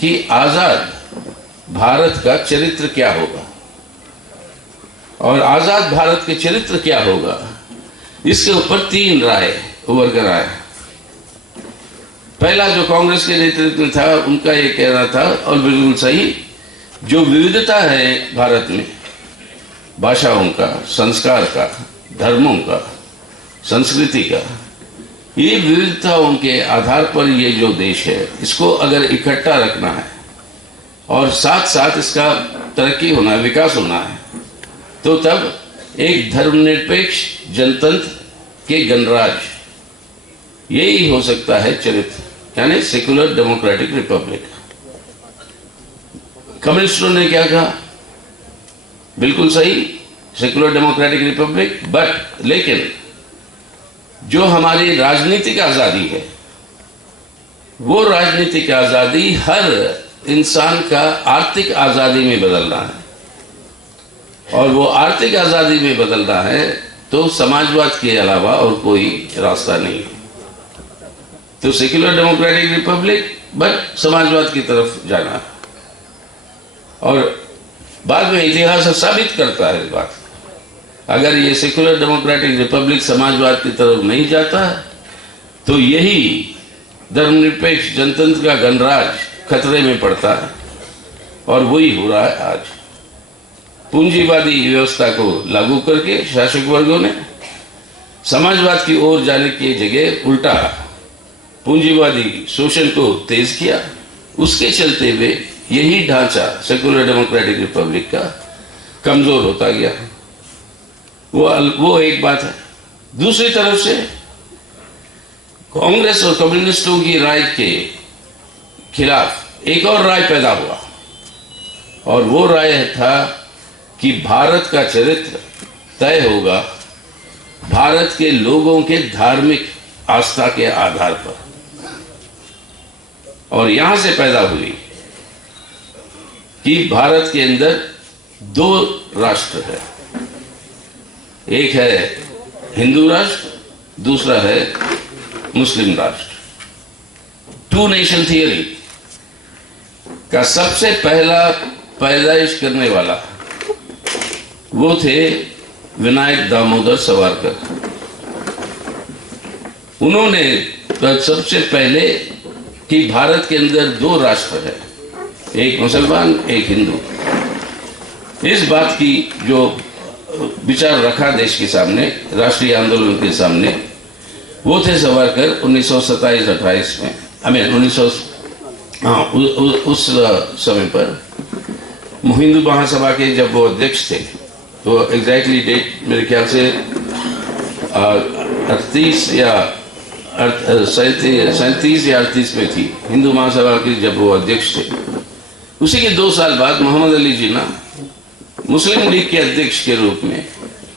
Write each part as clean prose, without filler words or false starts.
कि आजाद भारत का चरित्र क्या होगा और आजाद भारत के चरित्र क्या होगा, इसके ऊपर 3 राय उभर कर आए। पहला जो कांग्रेस के नेतृत्व में था उनका ये कहना था, और बिल्कुल सही, जो विविधता है भारत में, भाषाओं का, संस्कार का, धर्मों का, संस्कृति का, ये विविधताओं के आधार पर ये जो देश है इसको अगर इकट्ठा रखना है और साथ साथ इसका तरक्की होना है, विकास होना है, तो तब एक धर्मनिरपेक्ष जनतंत्र के गणराज यही हो सकता है चरित्र, यानी सेकुलर डेमोक्रेटिक रिपब्लिक। कम्युनिस्टों ने क्या कहा? बिल्कुल सही, सेकुलर डेमोक्रेटिक रिपब्लिक, बट लेकिन जो हमारी राजनीतिक आजादी है वो राजनीतिक आजादी हर इंसान का आर्थिक आजादी में बदलना है, और वो आर्थिक आजादी में बदलना है तो समाजवाद के अलावा और कोई रास्ता नहीं है। तो सेक्युलर डेमोक्रेटिक रिपब्लिक, बट समाजवाद की तरफ जाना। और बाद में इतिहास साबित करता है इस बात, अगर ये सेक्युलर डेमोक्रेटिक रिपब्लिक समाजवाद की तरफ नहीं जाता तो यही धर्मनिरपेक्ष जनतंत्र का गणराज खतरे में पड़ता है, और वही हो रहा है आज। पूंजीवादी व्यवस्था को लागू करके शासक वर्गों ने समाजवाद की ओर जाने की जगह उल्टा पूंजीवादी शोषण को तेज किया। उसके चलते हुए यही ढांचा सेकुलर डेमोक्रेटिक रिपब्लिक का कमजोर होता गया। वो एक बात है। दूसरी तरफ से कांग्रेस और कम्युनिस्टों की राय के खिलाफ एक और राय पैदा हुआ, और वो राय था कि भारत का चरित्र तय होगा भारत के लोगों के धार्मिक आस्था के आधार पर। और यहां से पैदा हुई कि भारत के अंदर 2 राष्ट्र है, एक है हिंदू राष्ट्र, दूसरा है मुस्लिम राष्ट्र। 2 नेशन थियरी का सबसे पहला पैदाइश करने वाला वो थे विनायक दामोदर सावरकर। उन्होंने सबसे पहले कि भारत के अंदर 2 राष्ट्र है, एक मुसलमान एक हिंदू, इस बात की जो विचार रखा देश के सामने, राष्ट्रीय आंदोलन के सामने, वो थे सावरकर 1927-28 में, उस समय पर हिंदू महासभा के जब वो अध्यक्ष थे, तो एग्जैक्टली डेट मेरे ख्याल से 38 या 37 या 38 में थी, हिंदू महासभा के जब वो अध्यक्ष थे। उसी के 2 साल बाद मोहम्मद अली जिन्ना मुस्लिम लीग के अध्यक्ष के रूप में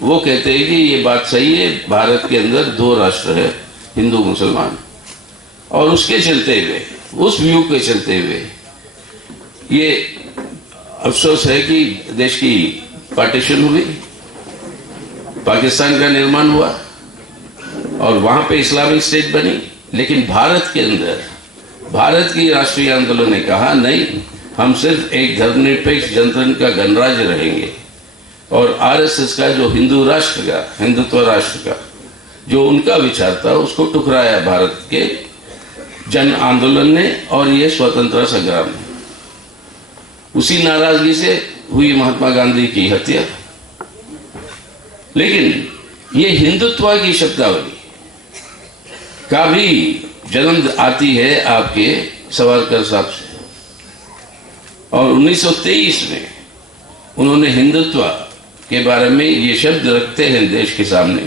वो कहते हैं कि ये बात सही है, भारत के अंदर 2 राष्ट्र है, हिंदू मुसलमान। और उसके चलते हुए, उस व्यू के चलते हुए ये अफसोस है कि देश की पार्टीशन हुई, पाकिस्तान का निर्माण हुआ और वहां पे इस्लामिक स्टेट बनी। लेकिन भारत के अंदर भारत की राष्ट्रीय आंदोलन ने कहा नहीं, हम सिर्फ एक धर्मनिरपेक्ष जनतंत्र का गणराज्य रहेंगे। और आरएसएस का जो हिंदू राष्ट्र का, हिंदुत्व राष्ट्र का जो उनका विचार था, उसको टुकराया भारत के जन आंदोलन ने और ये स्वतंत्रता संग्राम ने। उसी नाराजगी से हुई महात्मा गांधी की हत्या। लेकिन ये हिंदुत्व की शब्दावली का भी जन्म आती है आपके सावरकर साहब से, और 1923 में उन्होंने हिंदुत्व के बारे में ये शब्द रखते हैं देश के सामने,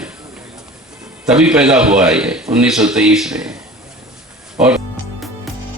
तभी पैदा हुआ है 1923 में। और